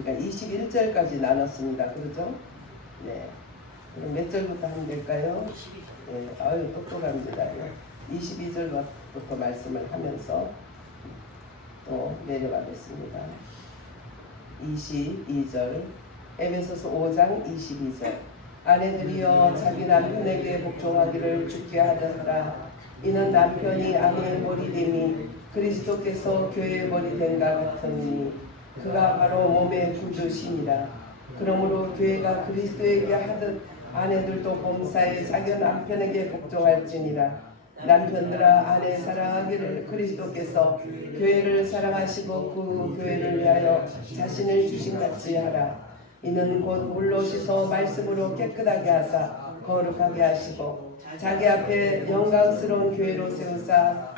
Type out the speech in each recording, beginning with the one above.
우리가 21절까지 나눴습니다. 그렇죠? 네. 그럼 몇 절부터 하면 될까요? 22절. 네. 아유, 똑똑합니다. 22절부터 말씀을 하면서 또 내려가겠습니다. 22절, 에베소서 5장 22절. 아내들이여 자기 남편에게 복종하기를 주께 하더라. 이는 남편이 아내의 머리됨이 그리스도께서 교회의 머리됨과 같으니 그가 바로 몸의 구주시니라. 그러므로 교회가 그리스도에게 하듯 아내들도 범사에 자기 남편에게 복종할지니라. 남편들아 아내 사랑하기를 그리스도께서 교회를 사랑하시고 그 교회를 위하여 자신을 주신같이 하라. 이는 곧 물로 씻어 말씀으로 깨끗하게 하사 거룩하게 하시고 자기 앞에 영광스러운 교회로 세우사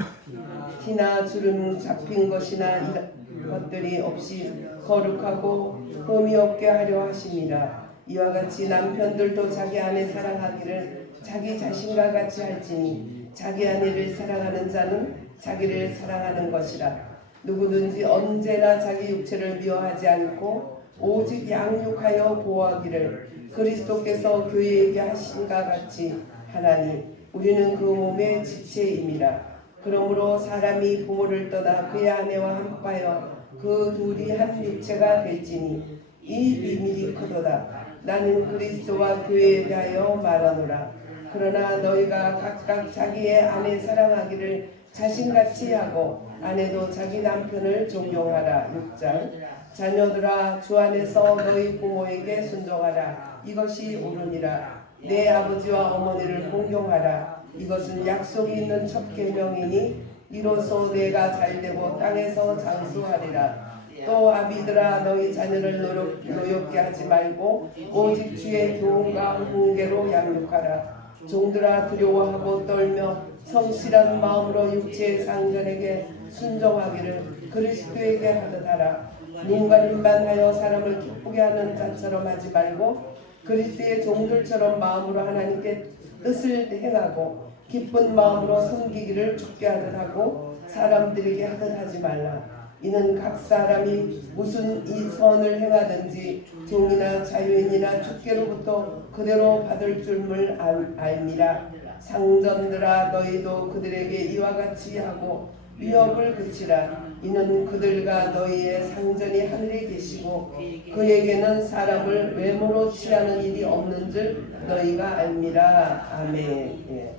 티나 주름 잡힌 것이나 이런 것들이 없이 거룩하고 흠이 없게 하려 하심이라. 이와 같이 남편들도 자기 아내 사랑하기를 자기 자신과 같이 할지니 자기 아내를 사랑하는 자는 자기를 사랑하는 것이라. 누구든지 언제나 자기 육체를 미워하지 않고 오직 양육하여 보호하기를 그리스도께서 교회에게 하신과 같이 하나니 우리는 그 몸의 지체임이라. 그러므로 사람이 부모를 떠나 그의 아내와 합하여 그 둘이 한 육체가 될지니 이 비밀이 크도다. 나는 그리스도와 교회에 대하여 말하노라. 그러나 너희가 각각 자기의 아내 사랑하기를 자신같이 하고 아내도 자기 남편을 존경하라. 6장. 자녀들아 주 안에서 너희 부모에게 순종하라. 이것이 옳으니라. 내 아버지와 어머니를 공경하라. 이것은 약속이 있는 첫 계명이니 이로써 내가 잘되고 땅에서 장수하리라. 또 아비들아 너희 자녀를 노엽게 하지 말고 오직 주의 교훈과 훈계로 양육하라. 종들아 두려워하고 떨며 성실한 마음으로 육체의 상전에게 순종하기를 그리스도에게 하듯 하라. 눈가림만 하여 사람을 기쁘게 하는 자처럼 하지 말고 그리스도의 종들처럼 마음으로 하나님께 뜻을 행하고 기쁜 마음으로 섬기기를 주께 하듯 하고 사람들에게 하듯 하지 말라. 이는 각 사람이 무슨 이 선을 행하든지 종이나 자유인이나 주께로부터 그대로 받을 줄을 알미라. 상전들아 너희도 그들에게 이와 같이 하고 위협을 그치라. 이는 그들과 너희의 상전이 하늘에 계시고 그에게는 사람을 외모로 취하는 일이 없는 줄 너희가 알미라. 아멘. 예.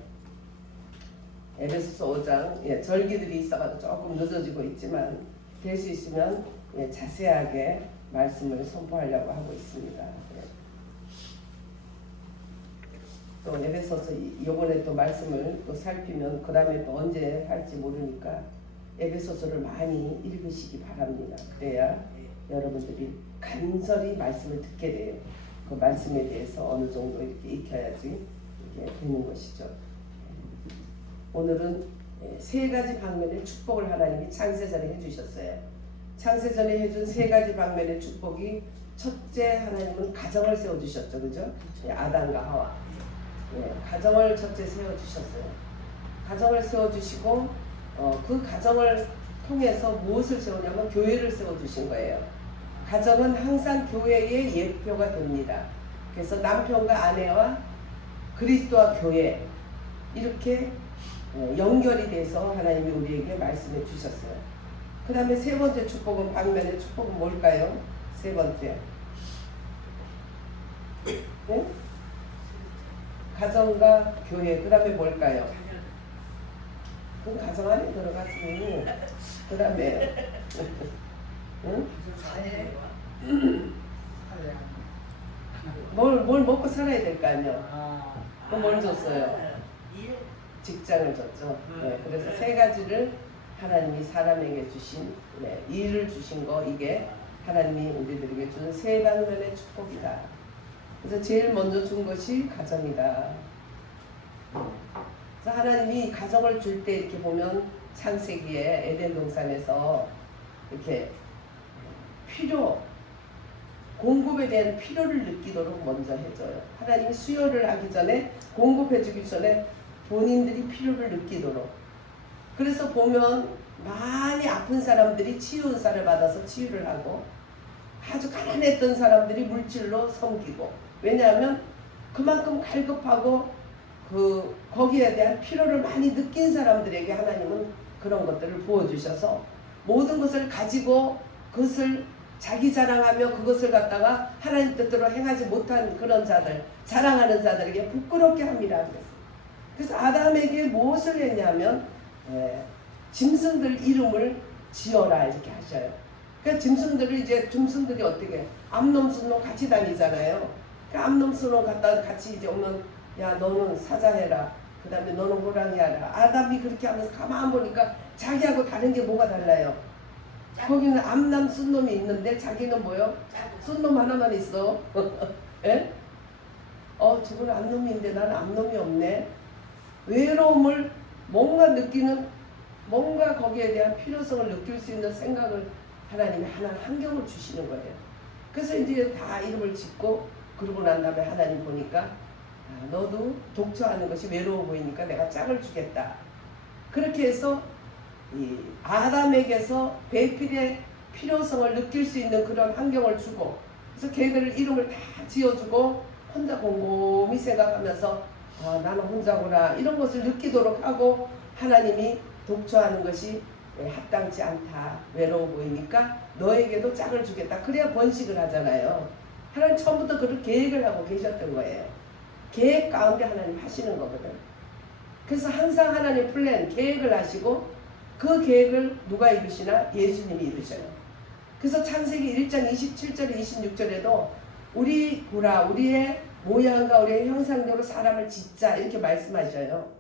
에베소서 5장 예, 절기들이 있어가지고 조금 늦어지고 있지만 될 수 있으면 예, 자세하게 말씀을 선포하려고 하고 있습니다. 예. 또 에베소서 이번에 또 말씀을 또 살피면 그 다음에 또 언제 할지 모르니까 에베소서를 많이 읽으시기 바랍니다. 그래야 여러분들이 간절히 말씀을 듣게 돼요. 그 말씀에 대해서 어느 정도 이렇게 익혀야지 이게 되는 것이죠. 오늘은 세 가지 방면의 축복을 하나님이 창세전에 해주셨어요. 창세전에 해준 세 가지 방면의 축복이 첫째 하나님은 가정을 세워주셨죠. 그죠? 아담과 하와. 가정을 첫째 세워주셨어요. 가정을 세워주시고 그 가정을 통해서 무엇을 세우냐면 교회를 세워주신 거예요. 가정은 항상 교회의 예표가 됩니다. 그래서 남편과 아내와 그리스도와 교회 이렇게 연결이 돼서 하나님이 우리에게 말씀해 주셨어요. 그 다음에 세 번째 축복은 방면의 축복은 뭘까요? 세 번째 응? 가정과 교회 그 다음에 뭘까요? 그럼 가정 안에 들어가지. 그 다음에 응? 뭘 먹고 살아야 될 거 아니야. 그럼 뭘 줬어요? 직장을 줬죠. 네, 그래서 세 가지를 하나님이 사람에게 주신 일을 주신 거 이게 하나님이 우리들에게 준 세 방면의 축복이다. 그래서 제일 먼저 준 것이 가정이다. 그래서 하나님이 가정을 줄 때 이렇게 보면 창세기에 에덴 동산에서 이렇게 공급에 대한 필요를 느끼도록 먼저 해줘요. 하나님이 수요를 하기 전에 공급해주기 전에 본인들이 필요를 느끼도록. 그래서 보면 많이 아픈 사람들이 치유 은사를 받아서 치유를 하고 아주 가난했던 사람들이 물질로 섬기고, 왜냐하면 그만큼 갈급하고 거기에 대한 필요를 많이 느낀 사람들에게 하나님은 그런 것들을 부어주셔서 모든 것을 가지고 그것을 자기 자랑하며 그것을 갖다가 하나님 뜻대로 행하지 못한 그런 자들, 자랑하는 자들에게 부끄럽게 함이라 그랬어요. 그래서 아담에게 무엇을 했냐면 짐승들 이름을 지어라 이렇게 하셔요. 그러니까 짐승들이 어떻게 암놈 순놈 같이 다니잖아요. 그러니까 암놈 순놈 갖다 같이 이제 오면 야 너는 사자해라, 그 다음에 너는 호랑이 하라. 아담이 그렇게 하면서 가만 보니까 자기하고 다른 게 뭐가 달라요? 거기는 암남 순놈이 있는데 자기는 뭐요? 순놈 하나만 있어. 예? 저건 암놈인데 나는 암놈이 없네. 외로움을 뭔가 느끼는, 뭔가 거기에 대한 필요성을 느낄 수 있는 생각을 하나님이 하나 환경을 주시는 거예요. 그래서 이제 다 이름을 짓고 그러고 난 다음에 하나님 보니까 너도 독처하는 것이 외로워 보이니까 내가 짝을 주겠다. 그렇게 해서 이 아담에게서 배필의 필요성을 느낄 수 있는 그런 환경을 주고, 그래서 걔들 이름을 다 지어주고 혼자 곰곰이 생각하면서 나는 혼자구나 이런 것을 느끼도록 하고, 하나님이 독처하는 것이 합당치 않다, 외로워 보이니까 너에게도 짝을 주겠다. 그래야 번식을 하잖아요. 하나님 처음부터 그런 계획을 하고 계셨던 거예요. 계획 가운데 하나님 하시는 거거든. 그래서 항상 하나님 플랜, 계획을 하시고 그 계획을 누가 이루시나? 예수님이 이루셔요. 그래서 창세기 1장 27절에 26절에도 우리 보라 우리의 모양과 우리의 형상대로 사람을 짓자 이렇게 말씀하셔요.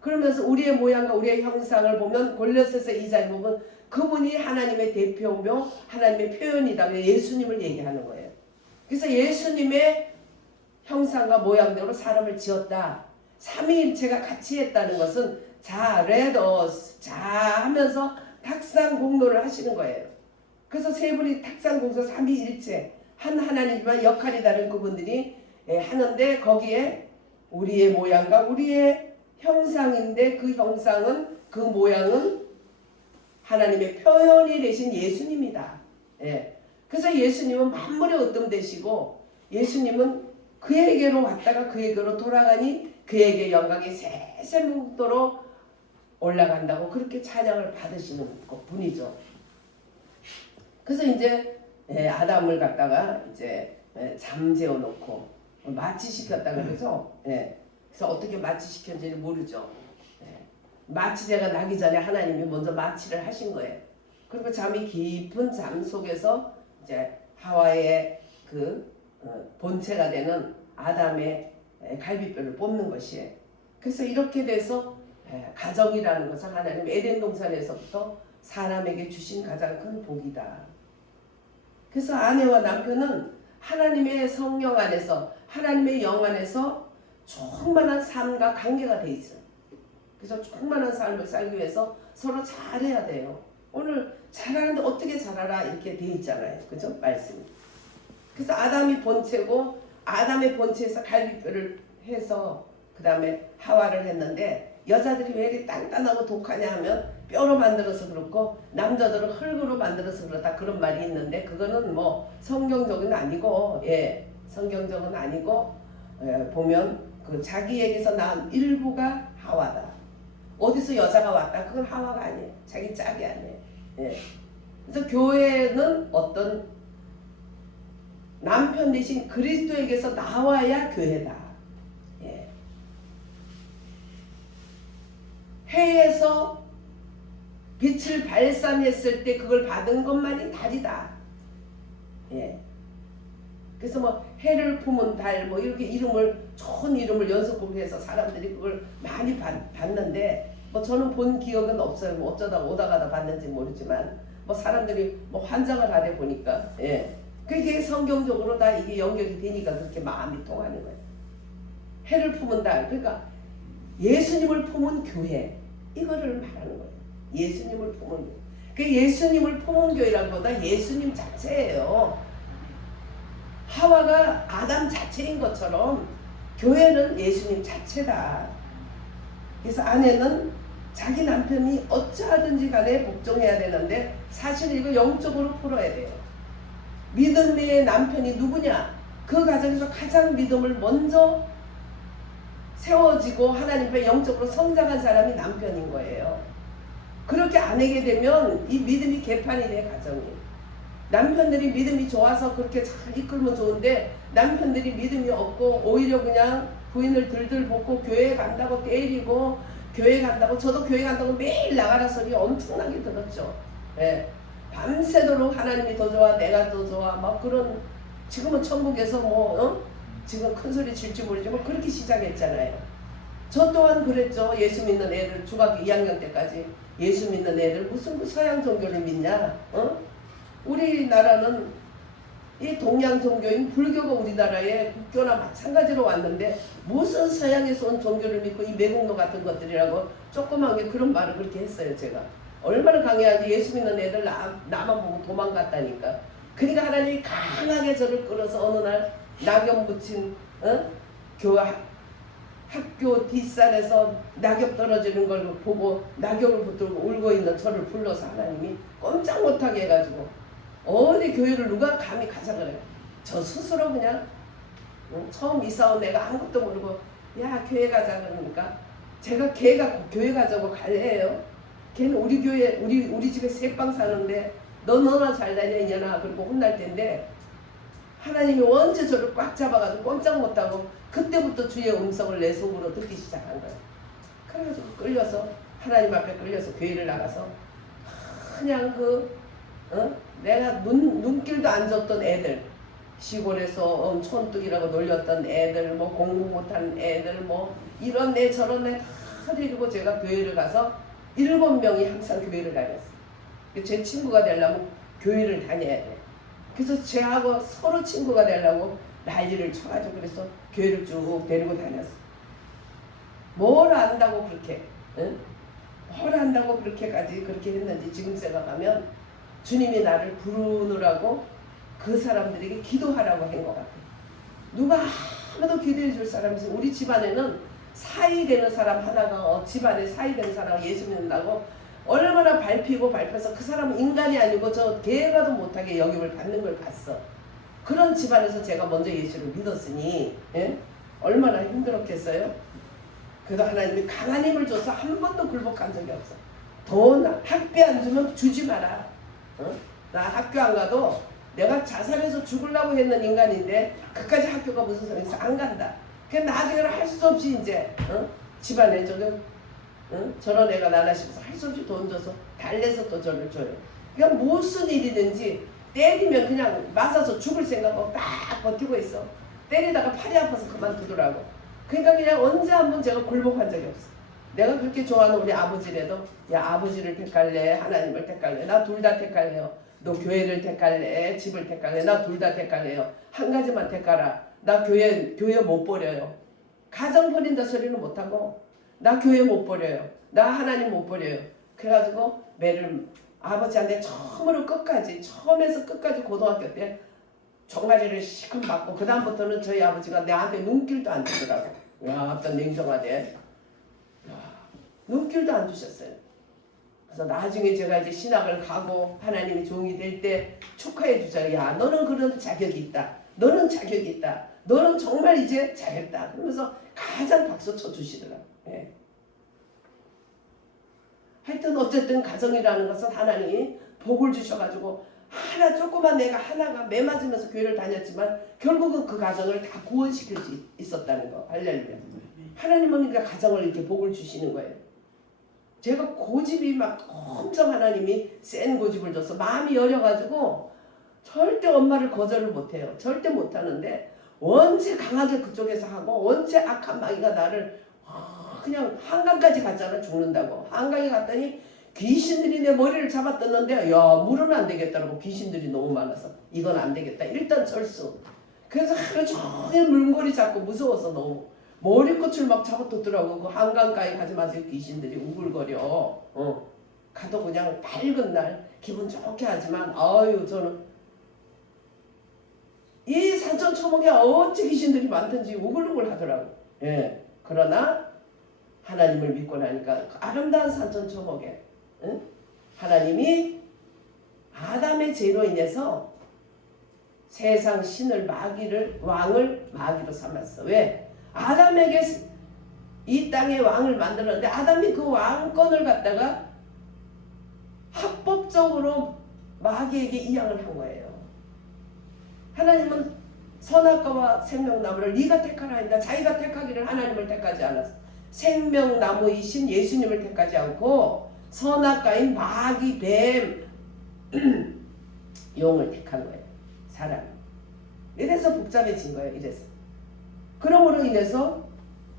그러면서 우리의 모양과 우리의 형상을 보면 골로새서 2장에 보면 그분이 하나님의 대표며 하나님의 표현이다. 예수님을 얘기하는 거예요. 그래서 예수님의 형상과 모양대로 사람을 지었다. 삼위일체가 같이 했다는 것은 let us 하면서 탁상공로를 하시는 거예요. 그래서 세 분이 탁상공서 삼위일체 한 하나님이지만 역할이 다른 그분들이 하는데, 거기에 우리의 모양과 우리의 형상인데 그 형상은, 그 모양은 하나님의 표현이 되신 예수님이다. 그래서 예수님은 만물의 으뜸 되시고, 예수님은 그에게로 왔다가 그에게로 돌아가니 그에게 영광이 세세무도로 올라간다고 그렇게 찬양을 받으시는 분이죠. 그래서 이제 아담을 갖다가 이제 잠재워 놓고 마취시켰다 그래서 그래서 어떻게 마취시켰는지 모르죠. 마취제가 나기 전에 하나님이 먼저 마취를 하신 거예요. 그리고 잠이 깊은 잠 속에서 이제 하와의 그 본체가 되는 아담의 갈비뼈를 뽑는 것이에요. 그래서 이렇게 돼서 가정이라는 것은 하나님 에덴 동산에서부터 사람에게 주신 가장 큰 복이다. 그래서 아내와 남편은 하나님의 성령 안에서, 하나님의 영 안에서 충만한 삶과 관계가 돼 있어요. 그래서 충만한 삶을 살기 위해서 서로 잘해야 돼요. 오늘 잘하는데 어떻게 잘하라 이렇게 돼 있잖아요. 그죠? 말씀이. 그래서 아담이 본체고, 아담의 본체에서 갈비뼈를 해서 그 다음에 하와를 했는데, 여자들이 왜 이렇게 단단하고 독하냐 하면 뼈로 만들어서 그렇고 남자들은 흙으로 만들어서 그렇다 그런 말이 있는데, 그거는 뭐 성경적은 아니고, 성경적은 아니고, 보면 그 자기에게서 낳은 일부가 하와다. 어디서 여자가 왔다, 그건 하와가 아니에요. 자기 짝이 아니에요. 그래서 교회는 어떤 남편 대신 그리스도에게서 나와야 교회다. 해에서 빛을 발산했을 때 그걸 받은 것만이 달이다. 그래서 뭐 해를 품은 달 뭐 이렇게 좋은 이름을 연속으로 해서 사람들이 그걸 많이 봤는데, 뭐 저는 본 기억은 없어요. 뭐 어쩌다 오다가다 봤는지 모르지만 뭐 사람들이 뭐 환장을 하래 보니까 그게 성경적으로 다 이게 연결이 되니까 그렇게 마음이 통하는 거예요. 해를 품은 달, 그러니까 예수님을 품은 교회, 이거를 말하는 거예요. 예수님을 품은 교회. 그 예수님을 품은 교회라기보다 예수님 자체예요. 하와가 아담 자체인 것처럼 교회는 예수님 자체다. 그래서 아내는 자기 남편이 어찌하든지 간에 복종해야 되는데, 사실 이거 영적으로 풀어야 돼요. 믿음의 남편이 누구냐? 그 가정에서 가장 믿음을 먼저 세워지고 하나님 앞에 영적으로 성장한 사람이 남편인 거예요. 그렇게 안 하게 되면 이 믿음이 개판이 돼, 가정이. 남편들이 믿음이 좋아서 그렇게 잘 이끌면 좋은데 남편들이 믿음이 없고 오히려 그냥 부인을 들들 볶고 교회 간다고 때리고 교회 간다고, 저도 교회 간다고 매일 나가라 소리 엄청나게 들었죠. 예. 밤새도록 하나님이 더 좋아, 내가 더 좋아, 막 그런, 지금은 천국에서 지금 큰 소리 칠지 모르지만 그렇게 시작했잖아요. 저 또한 그랬죠. 예수 믿는 애들 중학교 2학년 때까지 예수 믿는 애들 무슨 그 서양 종교를 믿냐? 우리나라는 이 동양 종교인 불교가 우리나라에 국교나 마찬가지로 왔는데 무슨 서양에서 온 종교를 믿고 이 매국노 같은 것들이라고 조그만 게 그런 말을 그렇게 했어요. 제가 얼마나 강해야지 예수 믿는 애들 나만 보고 도망갔다니까. 그러니까 하나님이 강하게 저를 끌어서 어느 날 낙엽 묻힌 학교 뒷산에서 낙엽 떨어지는 걸 보고 낙엽을 붙들고 울고 있는 저를 불러서 하나님이 꼼짝 못하게 해가지고 어디 교회를 누가 감히 가자 그래요. 저 스스로 그냥 처음 이사 온 애가 아무것도 모르고 야 교회 가자 그러니까 제가 걔가 교회 가자고 갈래요. 걔는 우리 교회 우리 집에 새빵 사는데 너나 잘 다녀 이년아 그리고 혼날 텐데 하나님이 언제 저를 꽉 잡아가지고 꼼짝 못하고 그때부터 주의 음성을 내 속으로 듣기 시작한 거예요. 그래가지고 끌려서 하나님 앞에 끌려서 교회를 나가서 그냥 내가 눈길도 안 줬던 애들, 시골에서 촌뚝이라고 놀렸던 애들, 뭐 공부 못한 애들, 뭐 이런 애 저런 애 다 데리고 제가 교회를 가서 7명이 항상 교회를 다녔어요. 제 친구가 되려면 교회를 다녀야 돼. 그래서 쟤하고 서로 친구가 되려고 난리를 쳐가지고 그래서 교회를 쭉 데리고 다녔어. 뭘 안다고 그렇게, 응? 뭘 안다고 그렇게까지 그렇게 했는지 지금 생각하면 주님이 나를 부르느라고 그 사람들에게 기도하라고 한 것 같아요. 누가 아무도 기도해 줄 사람이 있어요. 우리 집안에는 사이 되는 사람 하나가 집안에 사이 되는 사람 예수 믿는다고 얼마나 밟혀서 그 사람은 인간이 아니고 저 개가도 못하게 영입을 받는 걸 봤어. 그런 집안에서 제가 먼저 예수를 믿었으니 얼마나 힘들었겠어요. 그래도 하나님이 강한 힘을 줘서 한 번도 굴복한 적이 없어. 돈 학비 안 주면 주지 마라. 나 학교 안 가도 내가 자살해서 죽으려고 했는 인간인데 그까지 학교가 무슨 소리에서 안 간다. 그 나중에는 할 수 없이 이제 집안에 저런 애가 나나 싶어서 할 수 없이 돈 줘서 달래서 또 저를 줘요. 그러니까 무슨 일이든지 때리면 그냥 맞아서 죽을 생각하고 딱 버티고 있어. 때리다가 팔이 아파서 그만두더라고. 그러니까 그냥 언제 한번 제가 굴복한 적이 없어. 내가 그렇게 좋아하는 우리 아버지라도 야 아버지를 택할래 하나님을 택할래 나 둘 다 택할래요. 너 교회를 택할래 집을 택할래 나 둘 다 택할래요. 한 가지만 택하라. 나 교회 못 버려요. 가정 버린다 소리는 못하고 나 교회 못 버려요. 나 하나님 못 버려요. 그래가지고 매를 아버지한테 처음에서 끝까지 고등학교 때 종아리를 시큰 맞고 그 다음부터는 저희 아버지가 내한테 눈길도 안 주더라고. 야 어떤 냉정하대. 눈길도 안 주셨어요. 그래서 나중에 제가 이제 신학을 가고 하나님의 종이 될 때 축하해 주자. 야 너는 그런 자격이 있다. 너는 자격이 있다. 너는 정말 이제 잘했다. 그러면서 가장 박수 쳐주시더라고요. 예. 하여튼 어쨌든 가정이라는 것은 하나님이 복을 주셔가지고 조그만 내가 하나가 매 맞으면서 교회를 다녔지만 결국은 그 가정을 다 구원시킬 수 있었다는 거. 할렐루야. 하나님은 그러니까 가정을 이렇게 복을 주시는 거예요. 제가 고집이 막 엄청 하나님이 센 고집을 줘서 마음이 여려가지고 절대 엄마를 거절을 못해요. 절대 못하는데 언제 강하게 그쪽에서 하고 언제 악한 마귀가 나를 그냥 한강까지 갔잖아. 죽는다고. 한강에 갔더니 귀신들이 내 머리를 잡아 뜯는데 야 물은 안 되겠다라고. 귀신들이 너무 많아서 이건 안 되겠다. 일단 철수. 그래서 하루 종일 물고리 잡고 무서워서 너무 머리끝을 막 잡아 뜯더라고. 그 한강가에 가지 마세요. 귀신들이 우글거려. 가도 그냥 밝은 날 기분 좋게 하지만 아유 저는 이 산천초목에 어찌 귀신들이 많든지 우글우글 하더라고. 예. 그러나 하나님을 믿고 나니까 그 아름다운 산천초목에 하나님이 아담의 죄로 인해서 세상 신을 마귀를 왕을 마귀로 삼았어. 왜? 아담에게 이 땅의 왕을 만들었는데 아담이 그 왕권을 갖다가 합법적으로 마귀에게 이양을 한 거예요. 하나님은 선악과와 생명나무를 네가 택하라 했다. 자기가 택하기를 하나님을 택하지 않았어. 생명나무이신 예수님을 택하지 않고 선악과인 마귀, 뱀, 용을 택한 거예요. 사람. 이래서 복잡해진 거예요. 이래서. 그러므로 인해서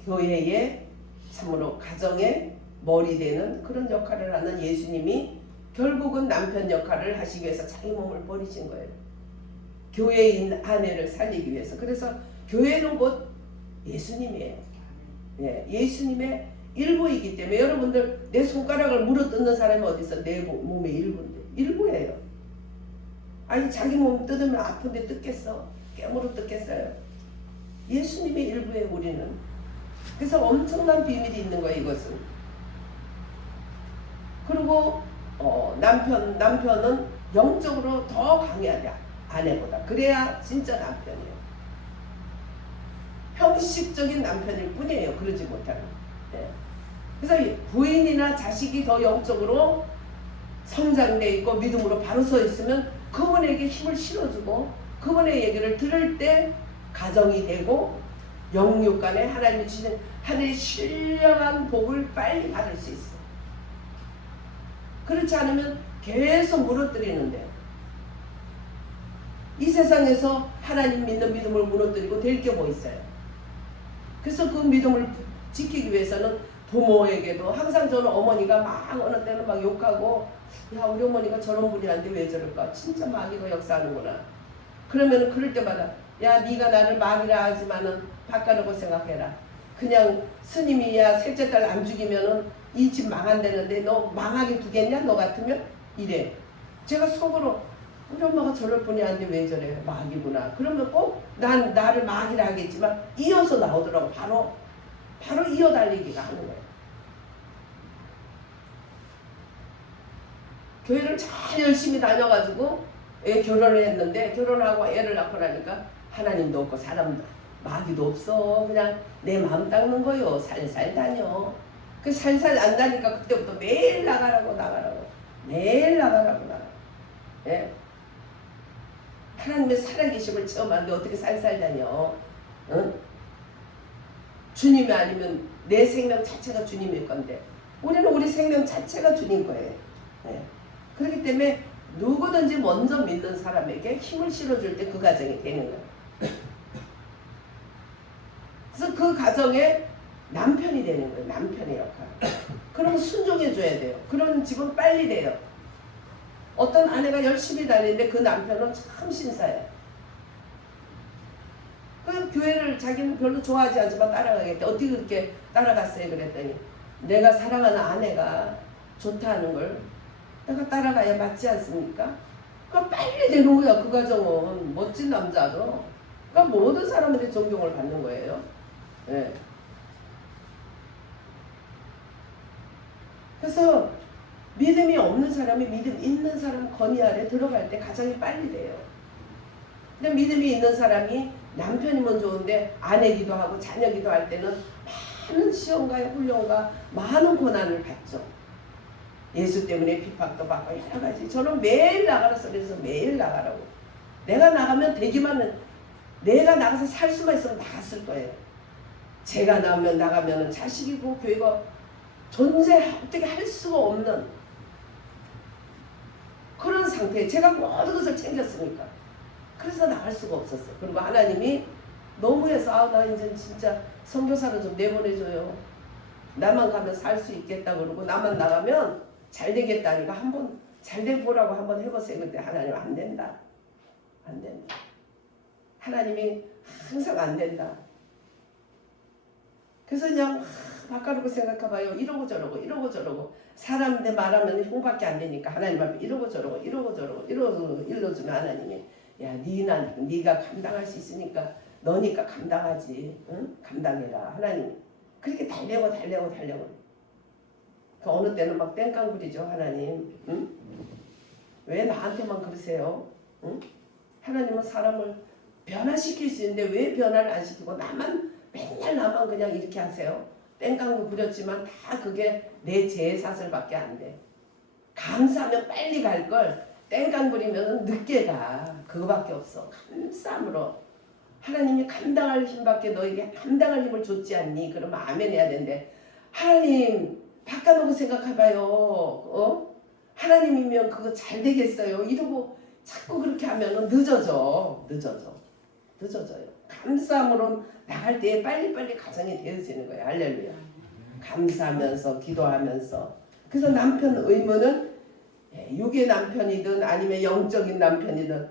교회의 참으로 가정의 머리 되는 그런 역할을 하는 예수님이 결국은 남편 역할을 하시기 위해서 자기 몸을 버리신 거예요. 교회인 아내를 살리기 위해서. 그래서 교회는 곧 예수님이에요. 예, 예수님의 일부이기 때문에 여러분들 내 손가락을 물어뜯는 사람이 어디 있어? 내 몸의 일부인데. 일부예요. 아니 자기 몸 뜯으면 아픈데 뜯겠어? 깨물어 뜯겠어요? 예수님의 일부예요 우리는. 그래서 엄청난 비밀이 있는 거예요 이것은. 그리고 남편은 영적으로 더 강해야 돼 아내보다. 그래야 진짜 남편이에요. 형식적인 남편일 뿐이에요. 그러지 못하는. 네. 그래서 부인이나 자식이 더 영적으로 성장돼 있고 믿음으로 바로 서 있으면 그분에게 힘을 실어주고 그분의 얘기를 들을 때 가정이 되고 영육 간에 하나님이 주신 하늘의 신령한 복을 빨리 받을 수 있어. 그렇지 않으면 계속 무너뜨리는데요. 이 세상에서 하나님 믿는 믿음을 무너뜨리고 될 게 뭐 있어요. 그래서 그 믿음을 지키기 위해서는 부모에게도 항상 저는 어머니가 막 어느 때는 막 욕하고 야 우리 어머니가 저런 분이 한데 왜 저럴까 진짜 마귀가 역사하는구나. 그러면 그럴 때마다 야 네가 나를 마귀라 하지만은 바꿔놓고 생각해라. 그냥 스님이야 셋째 딸 안 죽이면은 이 집 망한다는데 너 망하게 두겠냐 너 같으면 이래. 제가 속으로 우리 엄마가 저럴 뿐이 아닌데 왜 저래 마귀구나. 그러면 꼭 나를 마귀라 하겠지만 이어서 나오더라고. 바로 이어달리기가 하는 거예요. 교회를 잘 열심히 다녀가지고 결혼을 했는데 결혼하고 애를 낳고 나니까 하나님도 없고 사람도 마귀도 없어. 그냥 내 마음 닦는 거요. 살살 다녀. 그 살살 안 다니까 그때부터 매일 나가라고 매일 나가라고. 예? 하나님의 살아계심을 체험하는데 어떻게 살살 다녀? 응? 주님이 아니면 내 생명 자체가 주님일 건데 우리는 우리 생명 자체가 주님 거예요. 예. 그렇기 때문에 누구든지 먼저 믿는 사람에게 힘을 실어줄 때 그 가정이 되는 거예요. 그래서 그 가정에 남편이 되는 거예요. 남편의 역할. 그러면 순종해줘야 돼요. 그런 집은 빨리 돼요. 어떤 아내가 열심히 다니는데 그 남편은 참 신사예요. 그 교회를 자기는 별로 좋아하지 않지만 따라가겠대. 어떻게 그렇게 따라갔어요? 그랬더니 내가 사랑하는 아내가 좋다는 걸 내가 따라가야 맞지 않습니까? 그러니까 빨리 되는 거야. 그 가정은 멋진 남자죠. 그러니까 모든 사람들이 존경을 받는 거예요. 네. 그래서 믿음이 없는 사람이 믿음 있는 사람 건의 아래 들어갈 때 가장이 빨리 돼요. 근데 믿음이 있는 사람이 남편이면 좋은데 아내기도 하고 자녀기도 할 때는 많은 시험과 훈련과 많은 고난을 받죠. 예수 때문에 비판도 받고 여러 가지. 저는 매일 나가라 소리에서 매일 나가라고. 내가 나가면 되기만 내가 나가서 살 수만 있으면 나갔을 거예요. 제가 나가면 자식이고 교회가 존재 어떻게 할 수가 없는 그런 상태에 제가 모든 것을 챙겼으니까. 그래서 나갈 수가 없었어요. 그리고 하나님이 너무해서 나 이제 진짜 선교사로 좀 내보내줘요. 나만 가면 살 수 있겠다 그러고 나만 나가면 잘 되겠다니까 한번 잘 돼보라고 한번 해보세요. 근데 하나님 안 된다. 안 된다. 하나님이 항상 안 된다. 그래서 그냥 바꿔놓고 생각해봐요. 이러고 저러고 사람들 말하면 흉밖에 안 되니까 하나님 앞에 이러고 저러고 일러주면 하나님이 야 네가 감당할 수 있으니까 너니까 감당하지. 응? 감당해라. 하나님 그렇게 달래고 그 어느 때는 막 땡깡 부리죠. 하나님 응? 왜 나한테만 그러세요? 응? 하나님은 사람을 변화시킬 수 있는데 왜 변화를 안 시키고 맨날 나만 그냥 이렇게 하세요? 땡깡도 부렸지만 다 그게 내 제사슬밖에 안 돼. 감사하면 빨리 갈 걸 땡깡 부리면 늦게 가. 그거밖에 없어. 감사함으로 하나님이 감당할 힘밖에 너에게 감당할 힘을 줬지 않니? 그러면 아멘 해야 되는데 하나님 바꿔놓고 생각해봐요. 하나님이면 그거 잘 되겠어요. 이러고 자꾸 그렇게 하면 늦어져요. 감사함으로 나갈 때 빨리빨리 가정이 되어지는 거예요. 할렐루야. 감사하면서 기도하면서. 그래서 남편 의무는 육의 남편이든 아니면 영적인 남편이든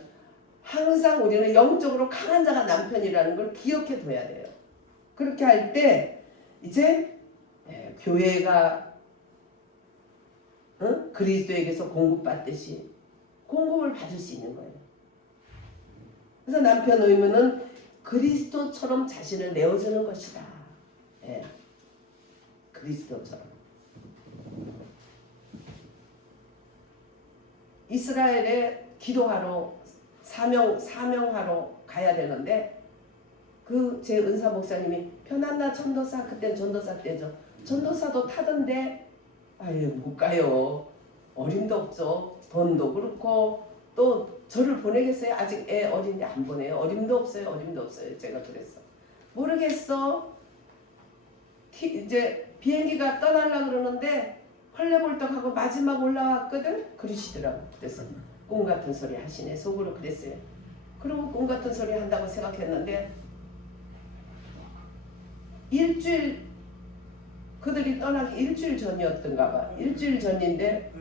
항상 우리는 영적으로 강한 자가 남편이라는 걸 기억해 둬야 돼요. 그렇게 할 때 이제 교회가 그리스도에게서 공급받듯이 공급을 받을 수 있는 거예요. 그래서 남편 의무는 그리스도처럼 자신을 내어주는 것이다. 그리스도처럼. 이스라엘에 기도하러 사명하러 가야 되는데 그 제 은사 목사님이 편안나 전도사, 그땐 전도사 때죠. 전도사도 타던데 아유 못 가요. 어림도 없죠. 돈도 그렇고 또 저를 보내겠어요? 아직 애 어린데 안 보내요. 어림도 없어요. 제가 그랬어. 모르겠어. 이제 비행기가 떠나려고 그러는데 헐레벌떡하고 마지막 올라왔거든. 그러시더라고. 그래서 꿈 같은 소리 하시네. 속으로 그랬어요. 그리고 꿈 같은 소리 한다고 생각했는데 일주일 그들이 떠나기 일주일 전이었던가 봐. 일주일 전인데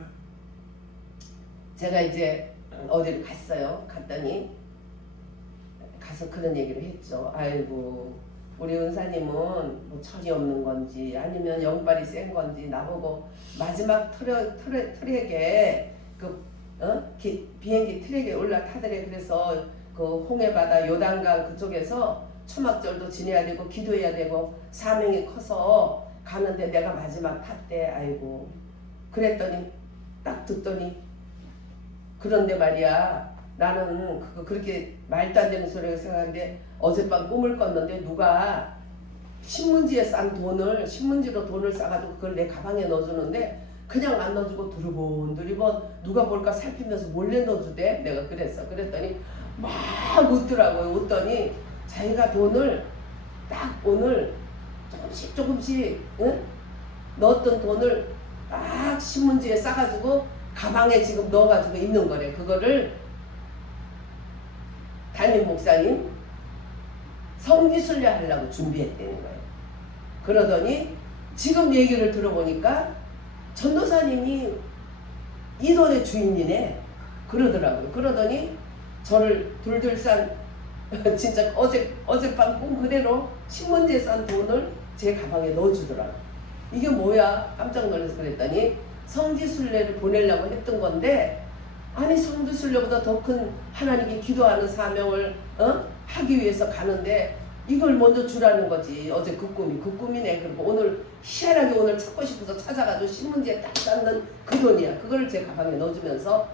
제가 이제 어디를 갔어요. 갔더니 가서 그런 얘기를 했죠. 아이고 우리 은사님은 뭐 철이 없는 건지 아니면 영빨이 센 건지 나보고 마지막 트랙에 비행기 트랙에 올라타더래. 그래서 그 홍해바다 요단강 그쪽에서 초막절도 지내야 되고 기도해야 되고 사명이 커서 가는데 내가 마지막 탔대. 아이고 그랬더니 딱 듣더니 그런데 말이야 나는 그렇게 말도 안 되는 소리를 생각하는데 어젯밤 꿈을 꿨는데 누가 신문지로 돈을 싸가지고 그걸 내 가방에 넣어주는데 그냥 안 넣어주고 두리번 누가 볼까 살피면서 몰래 넣어주대. 내가 그랬더니 막 웃더라고요. 웃더니 자기가 돈을 딱 오늘 조금씩 넣었던 돈을 딱 신문지에 싸가지고 가방에 지금 넣어가지고 있는 거래. 그거를 담임 목사님 성지순례 하려고 준비했다는 거예요. 그러더니 지금 얘기를 들어보니까 전도사님이 이 돈의 주인이네 그러더라고요. 그러더니 저를 둘둘싼 진짜 어젯밤 꿈 그대로 신문지에 싼 돈을 제 가방에 넣어주더라고요. 이게 뭐야 깜짝 놀라서 그랬더니 성지순례를 보내려고 했던 건데 아니 성지순례보다 더 큰 하나님께 기도하는 사명을 하기 위해서 가는데 이걸 먼저 주라는 거지. 어제 그 꿈이네. 그리고 오늘 희한하게 오늘 찾고 싶어서 찾아가지고 신문지에 딱 쌓는 그 돈이야. 그걸 제 가방에 넣어주면서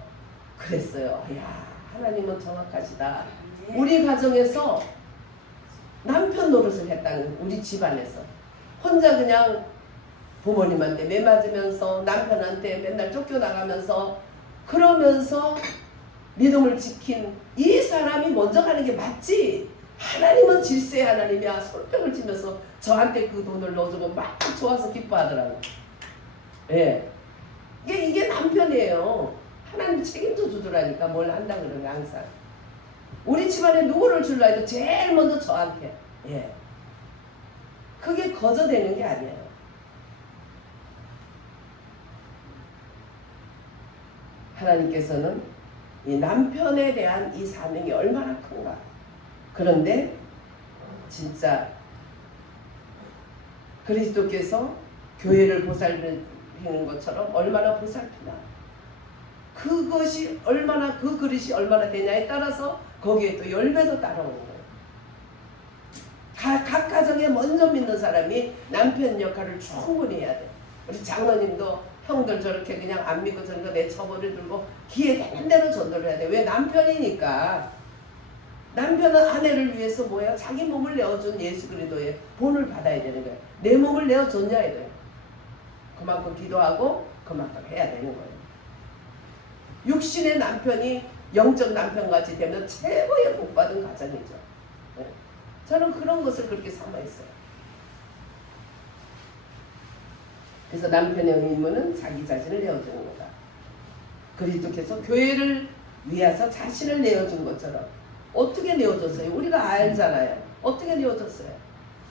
그랬어요. 이야 하나님은 정확하시다. 우리 가정에서 남편 노릇을 했다는 우리 집안에서 혼자 그냥 부모님한테 매맞으면서 남편한테 맨날 쫓겨나가면서 그러면서 믿음을 지킨 이 사람이 먼저 가는 게 맞지. 하나님은 질서의 하나님이야. 손뼉을 치면서 저한테 그 돈을 넣어주고 막 좋아서 기뻐하더라고. 예, 이게 남편이에요. 하나님 책임져 주더라니까. 뭘 한다 그러면 항상 우리 집안에 누구를 줄라 해도 제일 먼저 저한테. 예, 그게 거저되는 게 아니에요. 하나님께서는 이 남편에 대한 이 사명이 얼마나 큰가. 그런데 진짜 그리스도께서 교회를 보살피는 것처럼 얼마나 보살피나. 그것이 얼마나 그 그릇이 얼마나 되냐에 따라서 거기에 또 열매도 따라오는 거예요. 각 가정에 먼저 믿는 사람이 남편 역할을 충분히 해야 돼. 우리 장로님도 형들 저렇게 그냥 안 믿고 저렇게 내 처벌을 들고 기회 되는 대로 전도를 해야 돼. 왜? 남편이니까. 남편은 아내를 위해서 뭐야? 자기 몸을 내어준 예수 그리스도의 본을 받아야 되는 거예요. 내 몸을 내어줬냐 이거예요. 그만큼 기도하고 그만큼 해야 되는 거예요. 육신의 남편이 영적 남편같이 되면 최고의 복받은 가정이죠. 네. 저는 그런 것을 그렇게 삼아있어요. 그래서 남편의 의무는 자기 자신을 내어주는 거다. 그리스도께서 교회를 위해서 자신을 내어준 것처럼 어떻게 내어줬어요? 우리가 알잖아요. 어떻게 내어줬어요?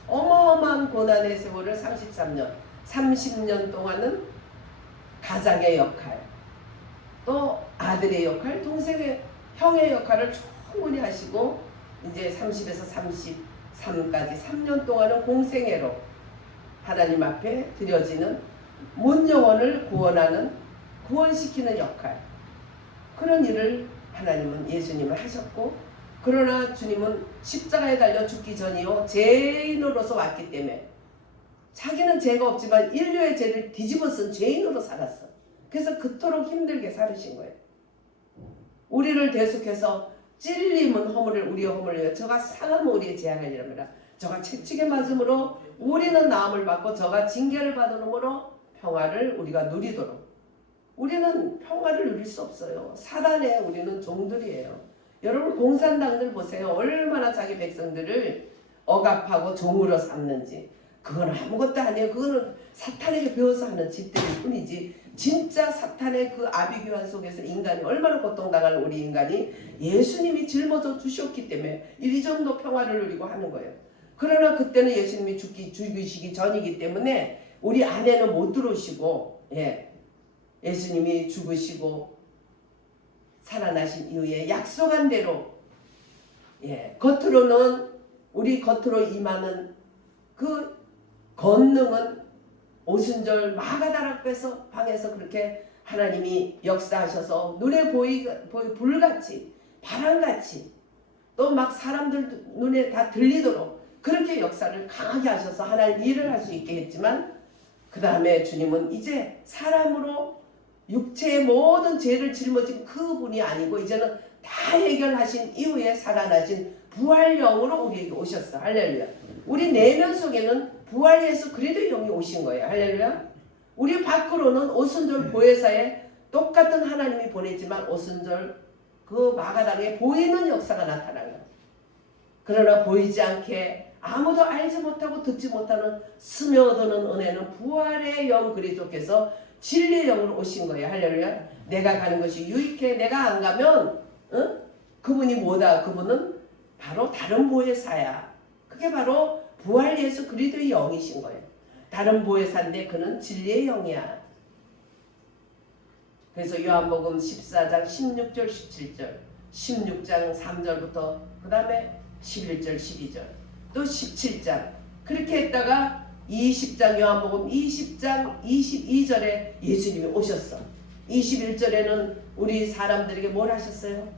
어마어마한 고난의 세월을 30년 동안은 가장의 역할, 또 아들의 역할, 동생의 형의 역할을 충분히 하시고 이제 30에서 33까지 3년 동안은 공생애로 하나님 앞에 드려지는 문 영혼을 구원하는, 구원시키는 역할, 그런 일을 하나님은 예수님을 하셨고, 그러나 주님은 십자가에 달려 죽기 전이요 죄인으로서 왔기 때문에 자기는 죄가 없지만 인류의 죄를 뒤집어 쓴 죄인으로 살았어. 그래서 그토록 힘들게 살으신 거예요. 우리를 대속해서 찔림은 허물을 우리의 허물을 저가 상함은 우리의 재앙이랍니다. 저가 채찍에 맞음으로 우리는 나음을 받고 저가 징계를 받음으로 평화를 우리가 누리도록. 우리는 평화를 누릴 수 없어요. 사단에 우리는 종들이에요. 여러분 공산당들 보세요. 얼마나 자기 백성들을 억압하고 종으로 삼는지. 그건 아무것도 아니에요. 그거는 사탄에게 배워서 하는 짓들일 뿐이지. 진짜 사탄의 그 아비규환 속에서 인간이 얼마나 고통당할 우리 인간이 예수님이 짊어져 주셨기 때문에 이 정도 평화를 누리고 하는 거예요. 그러나 그때는 예수님이 죽이시기 전이기 때문에 우리 안에는 못 들어오시고, 예수님이 죽으시고 살아나신 이후에 약속한 대로, 겉으로는 우리 겉으로 임하는 그 권능은 오순절 마가다락에서 방에서 그렇게 하나님이 역사하셔서 눈에 불같이 바람같이 또 막 사람들 눈에 다 들리도록 그렇게 역사를 강하게 하셔서 하나님 일을 할 수 있게 했지만, 그 다음에 주님은 이제 사람으로 육체의 모든 죄를 짊어진 그분이 아니고 이제는 다 해결하신 이후에 살아나신 부활영으로 우리에게 오셨어. 할렐루야. 우리 내면 속에는 부활해서 그래도 영이 오신 거예요. 할렐루야. 우리 밖으로는 오순절 보혜사에 똑같은 하나님이 보내지만 오순절 그 마가다락에 보이는 역사가 나타나요. 그러나 보이지 않게 아무도 알지 못하고 듣지 못하는 스며드는 은혜는 부활의 영 그리스도께서 진리의 영으로 오신 거예요. 할렐루야. 내가 가는 것이 유익해. 내가 안 가면 그분이 뭐다? 그분은 바로 다른 보혜사야. 그게 바로 부활 예수 그리스도의 영이신 거예요. 다른 보혜사인데 그는 진리의 영이야. 그래서 요한복음 14장 16절 17절 16장 3절부터 그 다음에 11절 12절 또 17장 그렇게 했다가 20장 요한복음 20장 22절에 예수님이 오셨어. 21절에는 우리 사람들에게 뭘 하셨어요?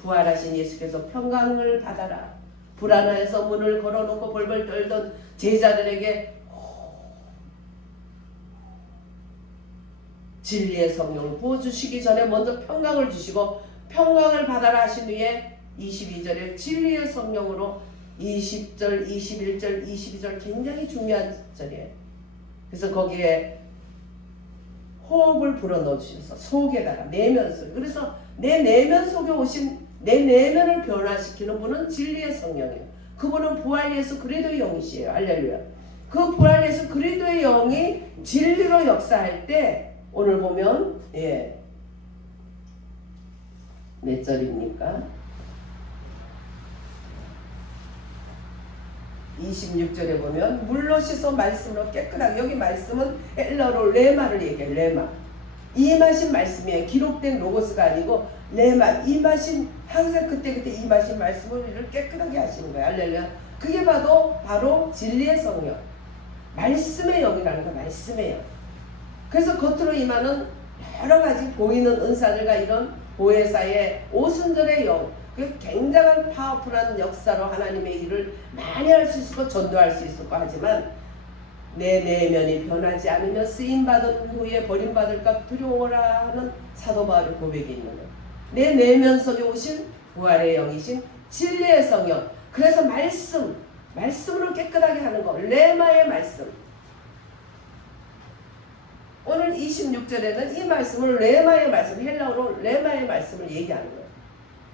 부활하신 예수께서 평강을 받아라. 불안해서 문을 걸어놓고 벌벌 떨던 제자들에게 진리의 성령을 부어주시기 전에 먼저 평강을 주시고 평강을 받아라 하신 후에 22절에 진리의 성령으로 20절, 21절, 22절 굉장히 중요한 절이에요. 그래서 거기에 호흡을 불어넣어 주셔서 속에다가 내면 속에, 그래서 내 내면 속에 오신 내 내면을 변화시키는 분은 진리의 성령이에요. 그분은 부활 예수 그리스도의 영이시에요. 할렐루야. 그 부활 예수 그리스도의 영이 진리로 역사할 때 오늘 보면 몇 절입니까? 26절에 보면 물로 씻어 말씀으로 깨끗하게, 여기 말씀은 헬라어로 레마를 얘기해요. 레마. 임하신 말씀이에요. 기록된 로고스가 아니고 레마, 임하신, 항상 그때그때 임하신 말씀을 우리를 깨끗하게 하시는 거예요. 할렐루야. 그게 바로 진리의 성령, 말씀의 영이라는 거, 말씀의 영. 그래서 겉으로 임하는 여러 가지 보이는 은사들과 이런 보혜사의 오순절의 영, 그 굉장한 파워풀한 역사로 하나님의 일을 많이 할 수 있고 전도할 수 있을 거 하지만 내 내면이 변하지 않으면 쓰임받은 후에 버림받을까 두려워라 하는 사도 바울의 고백이 있는 거예요. 내 내면 속에 오신 부활의 영이신 진리의 성령. 그래서 말씀으로 깨끗하게 하는 거. 레마의 말씀. 오늘 26절에는 이 말씀을 레마의 말씀, 헬라어로 레마의 말씀을 얘기하는 거예요.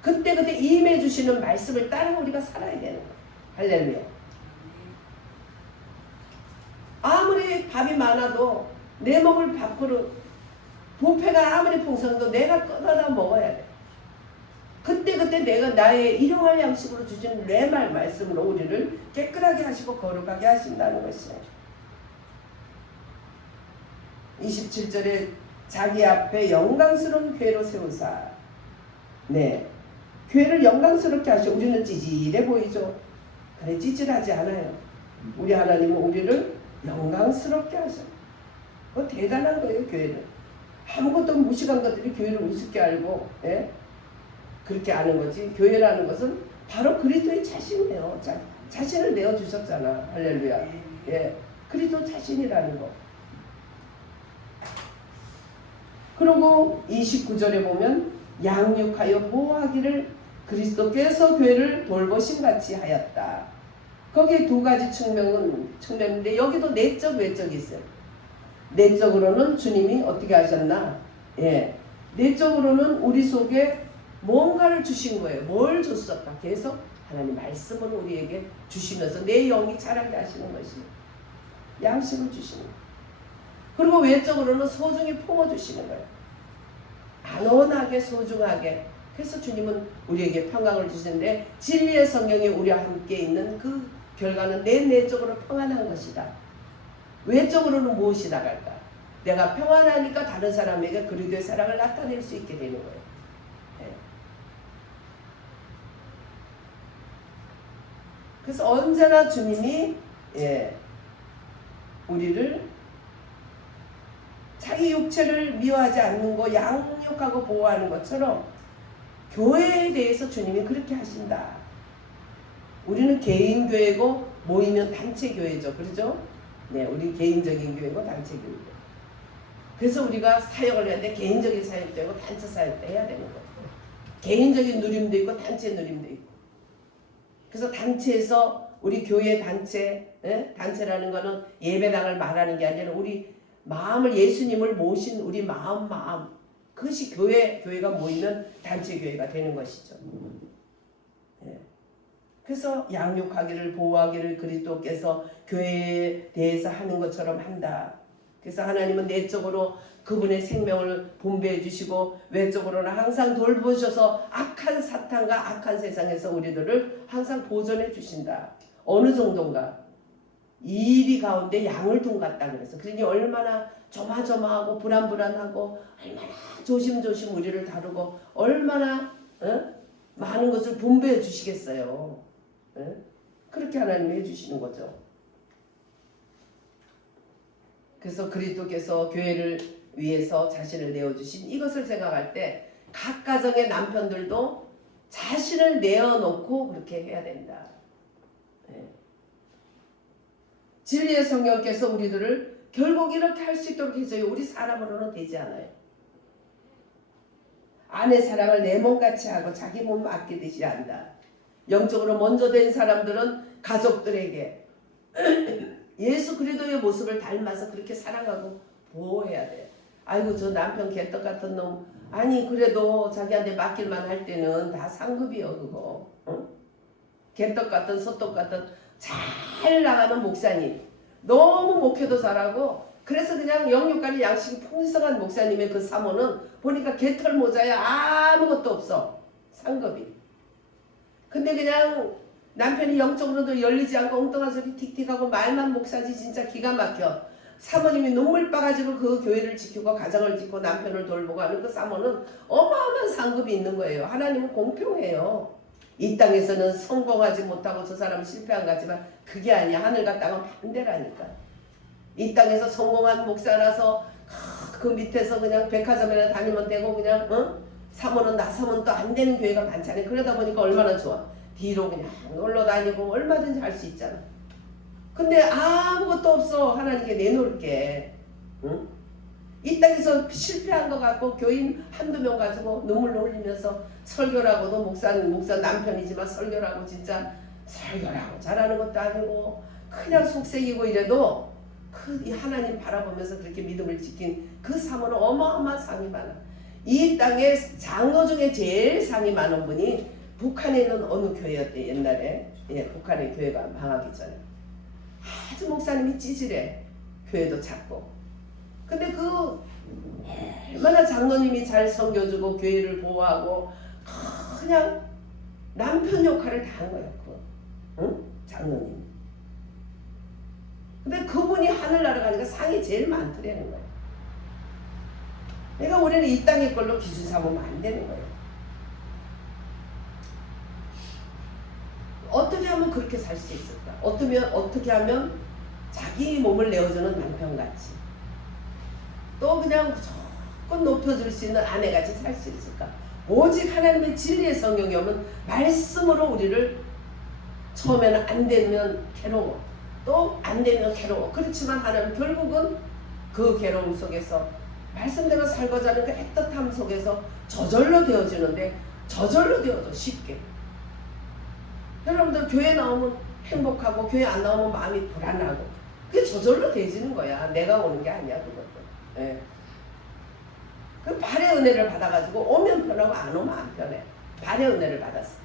그때 임해 주시는 말씀을 따라 우리가 살아야 되는 거예요. 할렐루야. 아무리 밥이 많아도 내 먹을 밥그릇, 부패가 아무리 풍성해도 내가 꺼내다 먹어야 돼. 그때 내가 나의 일용할 양식으로 주신 레마 말씀으로 우리를 깨끗하게 하시고 거룩하게 하신다는 것이에요. 27절에 자기 앞에 영광스러운 궤로 세우사. 네, 궤를 영광스럽게 하시고 우리는 찌질해 보이죠. 그래, 찌질하지 않아요. 우리 하나님은 우리를 영광스럽게 하셔. 그거 대단한 거예요. 교회는 아무것도 무식한 것들이 교회를 우습게 알고, 예? 그렇게 아는 거지. 교회라는 것은 바로 그리스도의 자신이에요. 자신을 내어주셨잖아. 할렐루야. 예, 그리스도 자신이라는 거. 그리고 29절에 보면 양육하여 보호하기를 그리스도께서 교회를 돌보신 같이 하였다. 거기에 두 가지 측면인데 여기도 내적 외적이 있어요. 내적으로는 주님이 어떻게 하셨나? 예, 내적으로는 우리 속에 뭔가를 주신 거예요. 뭘 줬을까? 계속 하나님 말씀을 우리에게 주시면서 내 영이 자라게 하시는 것이에요. 양식을 주시는 거예요. 그리고 외적으로는 소중히 품어주시는 거예요. 안온하게 소중하게. 그래서 주님은 우리에게 평강을 주시는데 진리의 성령이 우리와 함께 있는 그 결과는 내 내적으로 평안한 것이다. 외적으로는 무엇이 나갈까? 내가 평안하니까 다른 사람에게 그리스도의 사랑을 나타낼 수 있게 되는 거예요. 네. 그래서 언제나 주님이 우리를 자기 육체를 미워하지 않는 거, 양육하고 보호하는 것처럼 교회에 대해서 주님이 그렇게 하신다. 우리는 개인교회고 모이면 단체교회죠. 그렇죠? 네, 우리 개인적인 교회고 단체교회고. 그래서 우리가 사역을 해야 돼. 개인적인 사역도 있고 단체 사역도 해야 되는 거예요. 개인적인 누림도 있고 단체 누림도 있고. 그래서 단체에서 우리 교회 단체, 단체라는 거는 예배당을 말하는 게 아니라 우리 마음을 예수님을 모신 우리 마음 그것이 교회가 모이면 단체교회가 되는 것이죠. 예. 그래서 양육하기를 보호하기를 그리스도께서 교회에 대해서 하는 것처럼 한다. 그래서 하나님은 내적으로 그분의 생명을 분배해 주시고 외적으로는 항상 돌보셔서 악한 사탄과 악한 세상에서 우리들을 항상 보존해 주신다. 어느 정도인가? 이리 가운데 양을 둔 같다 그래서. 그러니 얼마나 조마조마하고 불안불안하고 얼마나 조심조심 우리를 다루고 얼마나 많은 것을 분배해 주시겠어요. 그렇게 하나님이 해주시는 거죠. 그래서 그리스도께서 교회를 위해서 자신을 내어주신 이것을 생각할 때 각 가정의 남편들도 자신을 내어놓고 그렇게 해야 된다. 진리의 성령께서 우리들을 결국 이렇게 할 수 있도록 해서요. 우리 사람으로는 되지 않아요. 아내 사랑을 내 몸같이 하고 자기 몸 아끼듯이 한다. 영적으로 먼저 된 사람들은 가족들에게 예수 그리스도의 모습을 닮아서 그렇게 사랑하고 보호해야 돼. 아이고 저 남편 개떡 같은 놈. 아니 그래도 자기한테 맡길만 할 때는 다 상급이요 그거. 개떡 같은 소떡 같은 잘 나가는 목사님. 너무 목회도 잘하고 그래서 그냥 영육간의 양식이 풍성한 목사님의 그 사모는 보니까 개털 모자야 아무것도 없어. 상급이. 근데 그냥 남편이 영적으로도 열리지 않고 엉뚱한 소리 틱틱하고 말만 목사지 진짜 기가 막혀. 사모님이 눈물 빠가지고 그 교회를 지키고 가정을 짓고 남편을 돌보고 하는 그 사모는 어마어마한 상급이 있는 거예요. 하나님은 공평해요. 이 땅에서는 성공하지 못하고 저 사람은 실패한 거지만 그게 아니야. 하늘과 땅은 반대라니까. 이 땅에서 성공한 목사라서 그 밑에서 그냥 백화점이나 다니면 되고 그냥 사모는 나서면 또 안 되는 교회가 많잖아요. 그러다 보니까 얼마나 좋아. 뒤로 그냥 놀러 다니고 얼마든지 할 수 있잖아. 근데 아무것도 없어. 하나님께 내놓을게. 응? 이 땅에서 실패한 것 같고 교인 한두 명 가지고 눈물을 흘리면서 설교라고도 목사 남편이지만 설교라고 진짜 설교라고 잘하는 것도 아니고 그냥 속색이고 이래도 그 하나님 바라보면서 그렇게 믿음을 지킨 그 사모는 어마어마한 상이 많아. 이 땅에 장로 중에 제일 상이 많은 분이 북한에 있는 어느 교회였대. 옛날에 북한의 교회가 망하기 전에 아주 목사님이 찌질해. 교회도 작고. 근데 그 얼마나 장로님이 잘 섬겨주고 교회를 보호하고 그냥 남편 역할을 다 한 거야. 응? 장로님. 근데 그분이 하늘나라 가니까 상이 제일 많더라는 거예요. 그러니까 우리는 이 땅의 걸로 기준 삼으면 안 되는 거예요. 어떻게 하면 그렇게 살 수 있을까? 어떻게 하면 자기 몸을 내어주는 남편같이 또 그냥 무조건 높여줄 수 있는 아내같이 살 수 있을까? 오직 하나님의 진리의 성령이 오면 말씀으로 우리를 처음에는 안 되면 괴로워. 또 안 되면 괴로워. 그렇지만 하나님 결국은 그 괴로움 속에서 말씀대로 살고자 하는 그 애틋함 속에서 저절로 되어지는데 저절로 되어져 쉽게. 여러분들 교회 나오면 행복하고 교회 안 나오면 마음이 불안하고 그게 저절로 되어지는 거야. 내가 오는 게 아니야 그것도. 예. 그 발의 은혜를 받아가지고 오면 편하고 안 오면 안 편해. 발의 은혜를 받았어.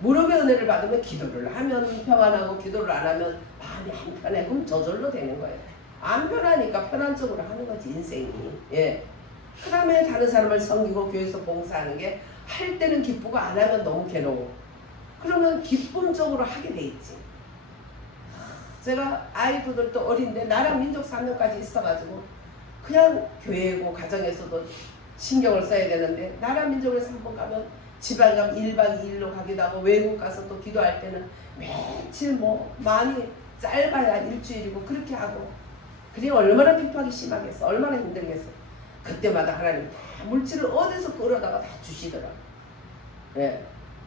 무릎의 은혜를 받으면 기도를 하면 평안하고 기도를 안 하면 마음이 안 편해. 그럼 저절로 되는 거예요. 안 편하니까 편한 쪽으로 하는 거지 인생이. 예. 그 다음에 다른 사람을 섬기고 교회에서 봉사하는 게 할 때는 기쁘고 안 하면 너무 괴로워. 그러면 기쁨적으로 하게 돼 있지. 제가 아이들도 어린데 나랑 민족 3년까지 있어가지고 그냥 교회고 가정에서도 신경을 써야 되는데 나라 민족에서 한번 가면 지방 가면 1박 2일로 가기도 하고 외국 가서 또 기도할 때는 며칠 많이 짧아야 일주일이고 그렇게 하고 그게 얼마나 핍박이 심하겠어. 얼마나 힘들겠어. 그때마다 하나님 다 물질을 어디서 끌어다가 다 주시더라. 예.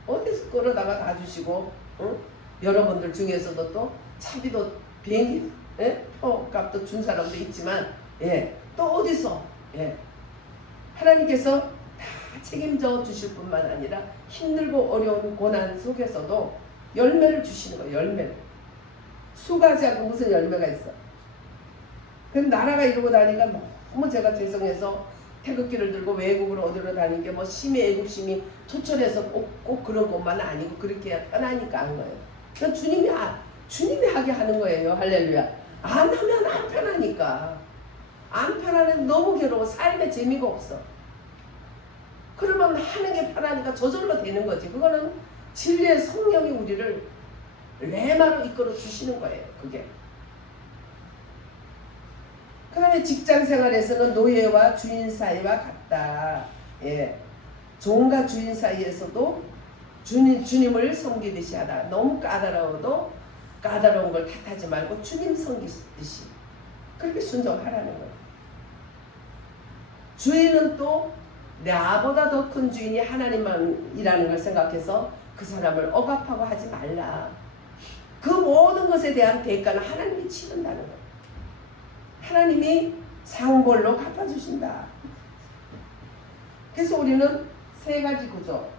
어디서 끌어다가 다 주시고 응? 여러분들 중에서도 또 차비도 비행기 표 값도 준 사람도 있지만 또 어디서 하나님께서 다 책임져 주실 뿐만 아니라 힘들고 어려운 고난 속에서도 열매를 주시는 거예요. 열매를. 수가지 않고 무슨 열매가 있어. 그럼 나라가 이러고 다니까 너무 제가 죄송해서 태극기를 들고 외국으로 어디로 다니는 게 심히 애국심이 투철해서 꼭 그런 것만 아니고 그렇게 해야 편하니까 한 거예요. 그러니까 주님이 하게 하는 거예요. 할렐루야. 안 하면 안 편하니까. 안 편하면 너무 괴로워. 삶에 재미가 없어. 그러면 하는 게 편하니까 저절로 되는 거지. 그거는 진리의 성령이 우리를 레마로 이끌어 주시는 거예요. 그게. 그 다음에 직장 생활에서는 노예와 주인 사이와 같다. 종과 주인 사이에서도 주님을 섬기듯이 하다. 너무 까다로워도 까다로운 걸 탓하지 말고 주님 섬기듯이 그렇게 순종하라는 거예요. 주인은 또 나보다 더 큰 주인이 하나님만이라는 걸 생각해서 그 사람을 억압하고 하지 말라. 그 모든 것에 대한 대가는 하나님이 치른다는 거예요. 하나님이 상벌로 갚아주신다. 그래서 우리는 세 가지 구조.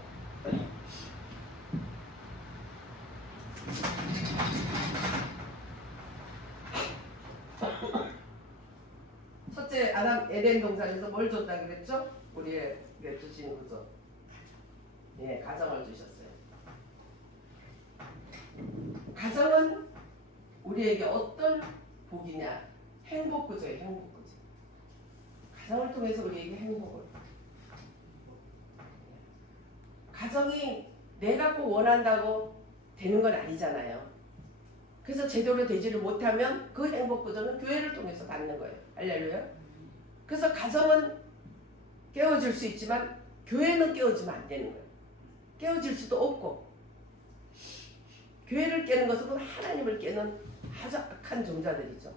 첫째, 아담 에덴 동산에서 뭘 줬다 그랬죠? 우리에게 주신 구조. 가정을 주셨어요. 가정은 우리에게 어떤 복이냐? 행복 구조예요. 행복 구조. 가정을 통해서 우리에게 행복을. 가정이 내가 꼭 원한다고 되는 건 아니잖아요. 그래서 제대로 되지를 못하면 그 행복 구조는 교회를 통해서 받는 거예요. 할렐루야. 그래서 가정은 깨워질 수 있지만 교회는 깨워지면 안 되는 거예요. 깨워질 수도 없고 교회를 깨는 것은 하나님을 깨는 아주 악한 종자들이죠.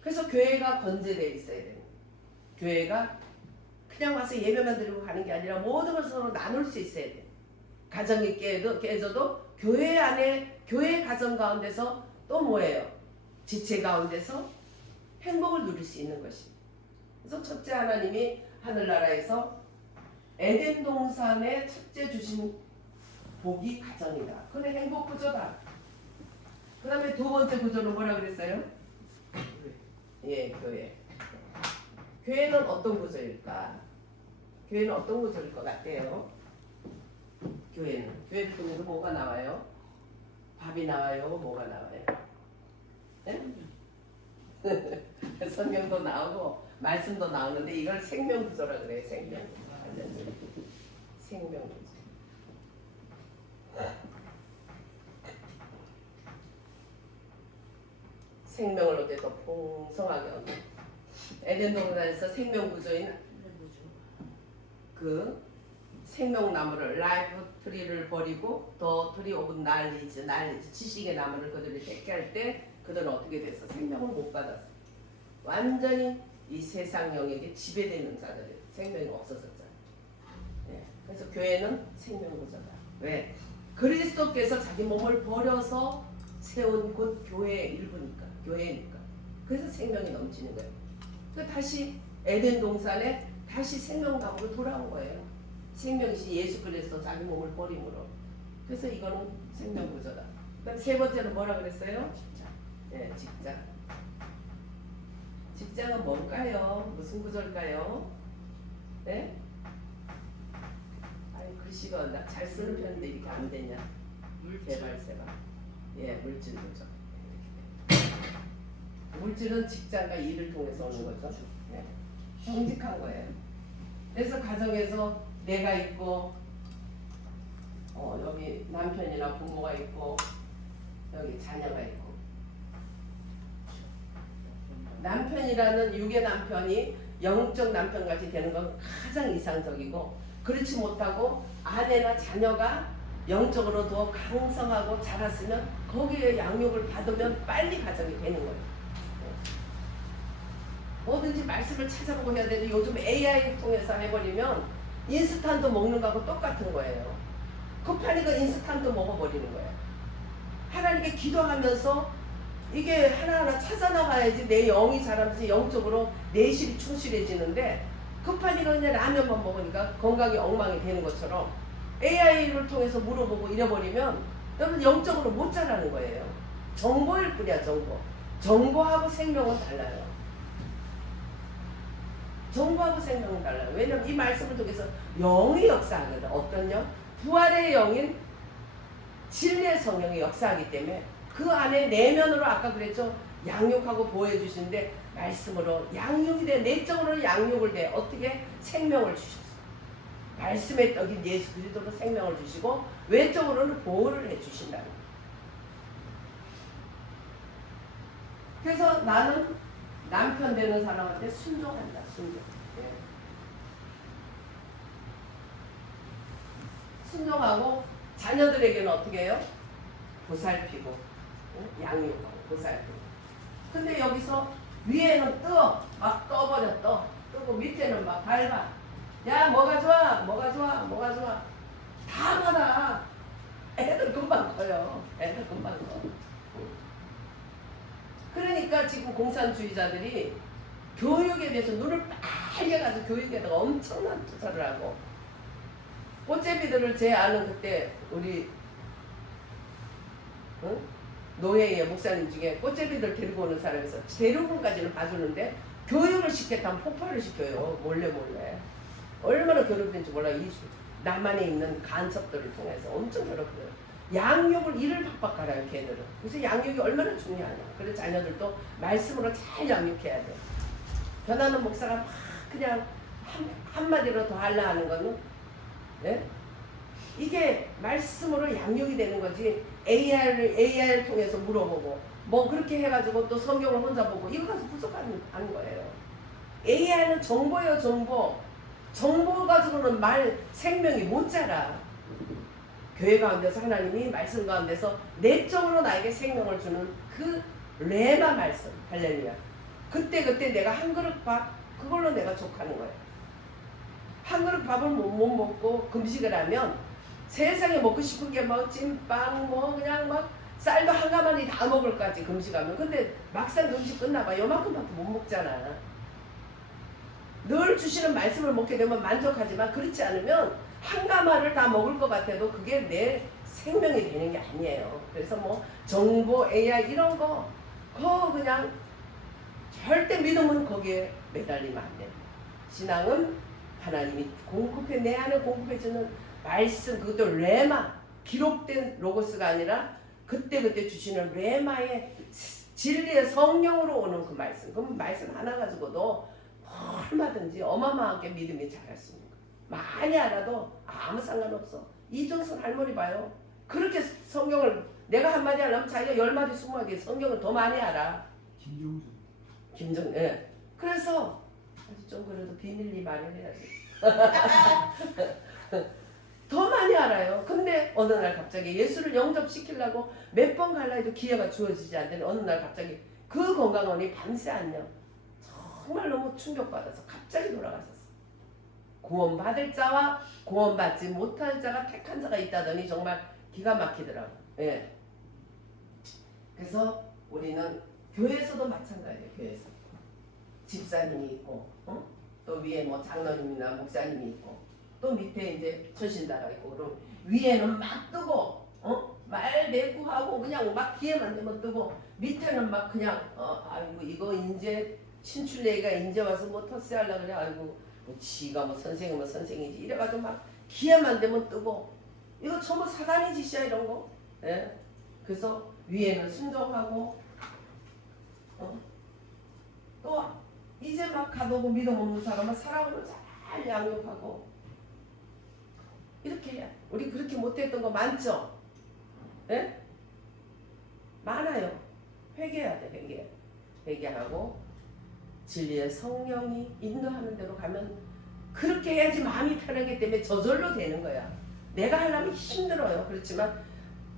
그래서 교회가 건재되어 있어야 돼요. 교회가 그냥 와서 예배만 드리고 가는 게 아니라 모든 걸 서로 나눌 수 있어야 돼요. 가정이 깨져도 교회 안에 교회 가정 가운데서 또 뭐예요? 지체 가운데서 행복을 누릴 수 있는 것이. 그래서 첫째 하나님이 하늘나라에서 에덴 동산에 첫째 주신 복이 가정이다. 그건 행복 구조다. 그 다음에 두 번째 구조는 뭐라 그랬어요? 예, 교회. 교회는 어떤 구조일까? 교회는 어떤 구조일 것 같아요? 교회를 통해서 뭐가 나와요? 밥이 나와요? 뭐가 나와요? 네? 성경도 나오고 말씀도 나오는데 이걸 생명구조라 그래요. 생명구조. 생명을 얻게 더 풍성하게 얻는 에덴 동산에서 생명구조인 그 생명나무를 라이프 트리를 버리고 더 트리 오브 날리지 지식의 나무를 그들이 택할 때 그들은 어떻게 됐어? 생명을 못 받았어. 완전히 이 세상 영역에 지배되는 자들이 생명이 없어졌잖아. 네. 그래서 교회는 생명구조다. 왜? 그리스도께서 자기 몸을 버려서 세운 곳 교회의 일부니까, 교회니까. 그래서 생명이 넘치는 거예요. 그래서 다시 에덴 동산에 다시 생명나무로 돌아온 거예요. 생명이신 예수 그리스도 자기 몸을 버림으로. 그래서 이거는 생명구조다. 그다음 세 번째는 뭐라 그랬어요? 네, 직장. 직장은 뭘까요? 무슨 구조일까요? 네? 아니 글씨가 나 잘 쓰는 편인데 이렇게 안 되냐? 제발. 예, 물질 구조. 물질은 직장과 일을 통해서 오는 거죠. 네. 정직한 거예요. 그래서 가정에서 내가 있고 여기 남편이나 부모가 있고 여기 자녀가 있고 남편이라는 육의 남편이 영적 남편같이 되는 건 가장 이상적이고 그렇지 못하고 아내나 자녀가 영적으로 더 강성하고 자랐으면 거기에 양육을 받으면 빨리 가정이 되는 거예요. 뭐든지 말씀을 찾아보고 해야 되는데 요즘 AI 통해서 해버리면 인스턴트 먹는 거하고 똑같은 거예요. 급하니까 인스턴트 먹어버리는 거예요. 하나님께 기도하면서 이게 하나하나 찾아나가야지 내 영이 자라면서 영적으로 내실이 충실해지는데 급하니까 그냥 라면만 먹으니까 건강이 엉망이 되는 것처럼 AI를 통해서 물어보고 이래버리면 여러분 영적으로 못 자라는 거예요. 정보일 뿐이야. 정보하고 생명은 달라요. 정보하고 생명은 달라요. 왜냐면 이 말씀을 통해서 영이 역사하거든. 어떤 영? 부활의 영인 진리의 성령이 역사하기 때문에 그 안에 내면으로 아까 그랬죠. 양육하고 보호해 주시는데 말씀으로 양육이 돼. 내적으로 양육을 돼. 어떻게? 생명을 주셨어. 말씀의 떡인 예수 그리스도로 생명을 주시고 외적으로는 보호를 해 주신다는 거예요. 그래서 나는 남편 되는 사람한테 순종한다. 네. 순종하고 자녀들에게는 어떻게 해요? 보살피고 양육하고 보살피고. 근데 여기서 위에는 막 떠버려. 뜨고 밑에는 막 밟아. 야 뭐가 좋아 다 봐라. 애들 금방 커요. 그러니까 지금 공산주의자들이 교육에 대해서 눈을 빨개 가지고 교육에다가 엄청난 투자를 하고 꽃제비들을 제 아는 그때 우리 노예의 목사님 중에 꽃제비들 데리고 오는 사람에서 대륙까지는 봐주는데 교육을 시켰다면 폭발을 시켜요. 몰래 얼마나 괴롭히는지 몰라요. 이 남한에 있는 간첩들을 통해서 엄청 괴롭혀요. 양육을 이를 박박 갈아요. 걔들은. 그래서 양육이 얼마나 중요하냐. 그래서 자녀들도 말씀으로 잘 양육해야 돼. 변하는 목사가 막 그냥 한마디로 더 하려 하는 거는 네? 이게 말씀으로 양육이 되는 거지. AI를 통해서 물어보고 뭐 그렇게 해가지고 또 성경을 혼자 보고 이거 가서 부족한 거예요. AI는 정보예요. 정보 가지고는 생명이 못 자라. 교회 가운데서 하나님이 말씀 가운데서 내적으로 나에게 생명을 주는 그 레마 말씀. 할렐루야. 그때 내가 한 그릇 밥 그걸로 내가 족하는 거예요. 한 그릇 밥을 못 먹고 금식을 하면 세상에 먹고 싶은 게 뭐 찐빵 그냥 막 쌀도 한 가마니 다 먹을까지 금식하면. 근데 막상 금식 끝나봐 요만큼밖에 못 먹잖아. 늘 주시는 말씀을 먹게 되면 만족하지만 그렇지 않으면 한 가마를 다 먹을 것 같아도 그게 내 생명이 되는 게 아니에요. 그래서 뭐 정보, AI 이런 거 그거 그냥 절대 믿음은 거기에 매달리면 안 돼. 신앙은 하나님이 공급해 내 안에 공급해주는 말씀, 그것도 레마, 기록된 로고스가 아니라 그때그때 주시는 레마의 진리의 성령으로 오는 그 말씀. 그 말씀 하나 가지고도 얼마든지 어마어마하게 믿음이 자랄 수 있는 거예요. 많이 알아도 아무 상관없어. 이종선 할머니 봐요. 그렇게 성경을 내가 한마디 하려면 자기가 10마디 20마디 성경을 더 많이 알아. 김정준. 예. 그래서 아주 좀 그래도 비밀리 말을 해야지. 더 많이 알아요. 근데 어느 날 갑자기 예수를 영접시키려고 몇 번 갈라 해도 기회가 주어지지 않더니 어느 날 갑자기 그 건강원이 밤새 안녕. 정말 너무 충격받아서 갑자기 돌아가셨어. 구원받을 자와 구원받지 못할 자가 택한 자가 있다더니 정말 기가 막히더라고. 예. 그래서 우리는 교회에서도 마찬가지예요. 교회에서 집사님이 있고, 또 위에 뭐 장로님이나 목사님이 있고, 또 밑에 이제 전신다가 있고, 그럼 위에는 막 뜨고, 말 내구하고 그냥 막 기회만 되면 뜨고, 밑에는 막 그냥 아이고 이거 이제 신출내가 이제 와서 뭐 터스하려 그래. 아이고 뭐 지가 뭐 선생은 뭐 선생이지 이래가지고 막 기회만 되면 뜨고, 이거 전부 사단의 짓이야 이런 거. 예? 그래서 위에는 순종하고, 또 이제 막 가보고 믿음 없는 사람은 사랑으로 잘 양육하고 이렇게 해야. 우리 그렇게 못했던 거 많죠? 예? 많아요. 회개해야 돼. 회개하고 진리의 성령이 인도하는 대로 가면 그렇게 해야지 마음이 편하기 때문에 저절로 되는 거야. 내가 하려면 힘들어요. 그렇지만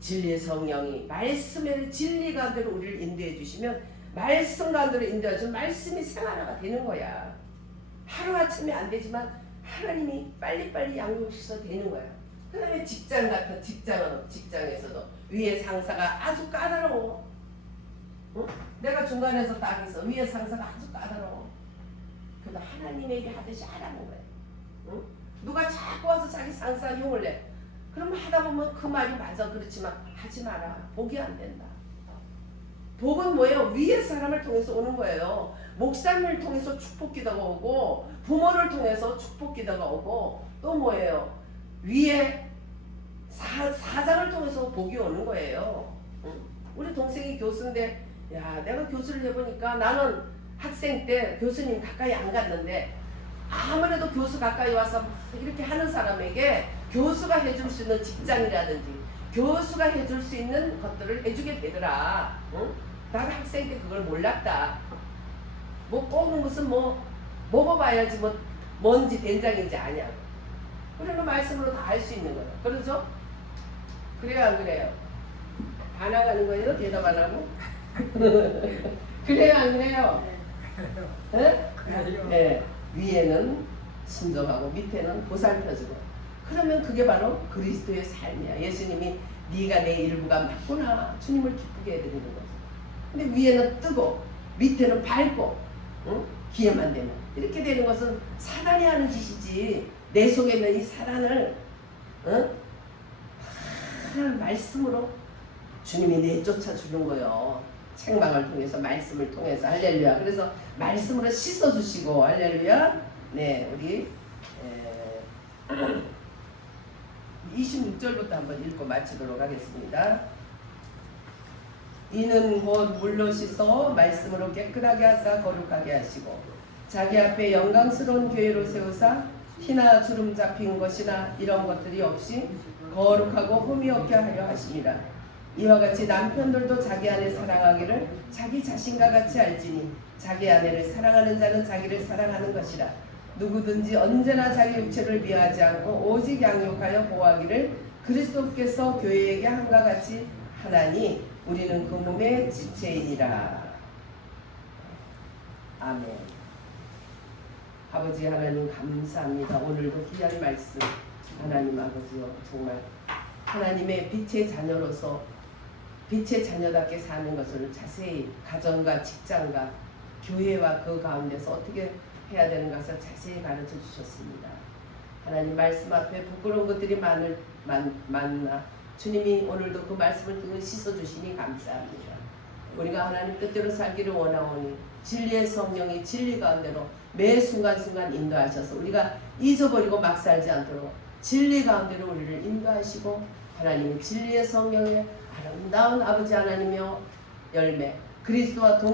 진리의 성령이 말씀의 진리 가운데로 우리를 인도해 주시면 말씀 가운데로 인도해 주면 말씀이 생활화가 되는 거야. 하루아침에 안 되지만 하나님이 빨리빨리 양육시켜서 되는 거야. 그 다음에 직장 같은 직장에서도 위에 상사가 아주 까다로워. 내가 중간에서 딱 있어. 위에 상사가 아주 까다로워. 그래도 하나님에게 하듯이 하라는 거야. 누가 자꾸 와서 자기 상사 용을 내. 그러면 하다 보면 그 말이 맞아. 그렇지만 하지 마라. 복이 안 된다. 복은 뭐예요? 위에 사람을 통해서 오는 거예요. 목사님을 통해서 축복기도가 오고, 부모를 통해서 축복기도가 오고, 또 뭐예요? 위에 사장을 통해서 복이 오는 거예요. 우리 동생이 교수인데, 야, 내가 교수를 해보니까 나는 학생 때 교수님 가까이 안 갔는데, 아무래도 교수 가까이 와서 이렇게 하는 사람에게 교수가 해줄 수 있는 직장이라든지 교수가 해줄 수 있는 것들을 해주게 되더라. 나는 학생 때 그걸 몰랐다. 뭐 꼭 무슨 뭐 먹어봐야지 뭐 뭔지 된장인지 아냐. 그런 말씀으로 다 알 수 있는 거예요. 그러죠? 그래요 안 그래요? 다 나가는 거예요? 대답 안 하고? 그래요 안 그래요? 네? 네. 위에는 순종하고 밑에는 보살펴주고. 그러면 그게 바로 그리스도의 삶이야. 예수님이 네가 내 일부가 맞구나. 주님을 기쁘게 해드리는 거죠. 근데 위에는 뜨고 밑에는 밝고, 기회만 되면 이렇게 되는 것은 사단이 하는 짓이지. 내 속에 있는 이 사단을 말씀으로 주님이 내쫓아 주는 거예요. 책망을 통해서 말씀을 통해서 할렐루야. 그래서 말씀으로 씻어 주시고 할렐루야. 네, 우리 26절부터 한번 읽고 마치도록 하겠습니다. 이는 곧 물로 씻어 말씀으로 깨끗하게 하사 거룩하게 하시고 자기 앞에 영광스러운 교회로 세우사 티나 주름 잡힌 것이나 이런 것들이 없이 거룩하고 흠이 없게 하려 하시니라. 이와 같이 남편들도 자기 아내 사랑하기를 자기 자신과 같이 알지니 자기 아내를 사랑하는 자는 자기를 사랑하는 것이라. 누구든지 언제나 자기 육체를 미워하지 않고 오직 양육하여 보호하기를 그리스도께서 교회에게 함과 같이 하나니 우리는 그 몸의 지체이니라. 아멘. 아버지 하나님 감사합니다. 오늘도 귀한 말씀 하나님 아버지요, 정말 하나님의 빛의 자녀로서 빛의 자녀답게 사는 것을 자세히 가정과 직장과 교회와 그 가운데서 어떻게 해야 되는 것을 자세히 가르쳐 주셨습니다. 하나님 말씀 앞에 부끄러운 것들이 많나 주님이 오늘도 그 말씀을 씻어주시니 감사합니다. 우리가 하나님 뜻대로 살기를 원하오니 진리의 성령이 진리 가운데로 매 순간순간 인도하셔서 우리가 잊어버리고 막 살지 않도록 진리 가운데로 우리를 인도하시고 하나님의 진리의 성령의 아름다운 아버지 하나님의 열매 그리스도와 동행